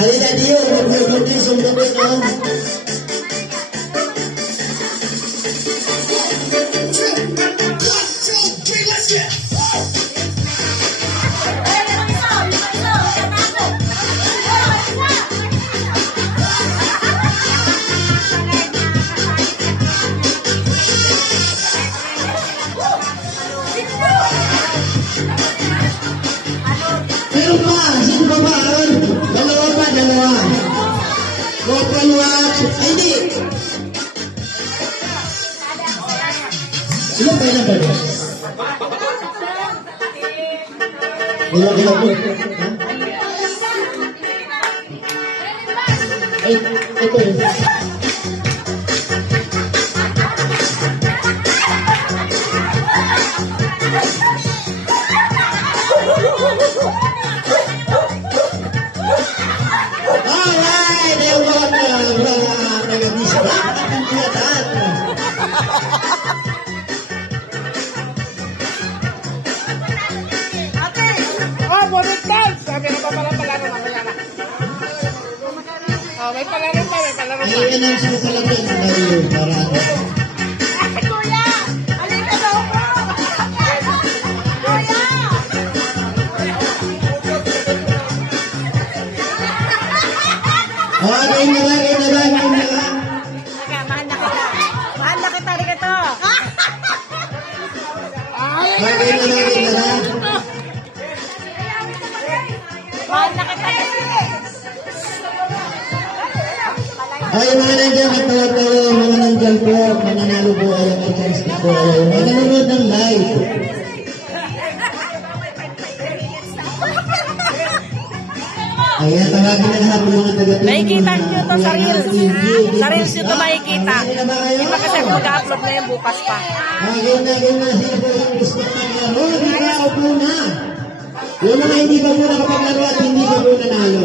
Halina Dio, mag-release yung gabay na. Sino pa? Sino pa ba? Dalawa pa, dalawa. Open watch. Ay, hindi. Ilan ba na ba? Ilan po. Ay, ito yun. Alright, they won nag-abisa. Ate! Oh, bonus balls! Sabi na pa pala palaro mamaya na. Oh, may palaro pa, may palaro pa. Ay, i-announce mo pala dyan, Mario, para ano. Ay, kuya! Halika daw po! Kuya! Oh, game na ba? Mahal na kita. Mahal na kita, halika to. Game na ba? Mahal na kita. Ay, mga nandiyan, magtawa-tawa, mga nandiyan po, mananalo po ay ang chance na po. Maganonood ng live. Ayan, tawagin na lahat ng mga taga-tuloy. Nakikita nyo to sa Reels. Sa Reels nyo to makikita. Hindi pa kasi mag-upload na yung bukas pa. Game na. Sino po yung gusto naglaro? Hindi na, upo na. Yung mga hindi pa po nakapaglaro at hindi pa po nanalo.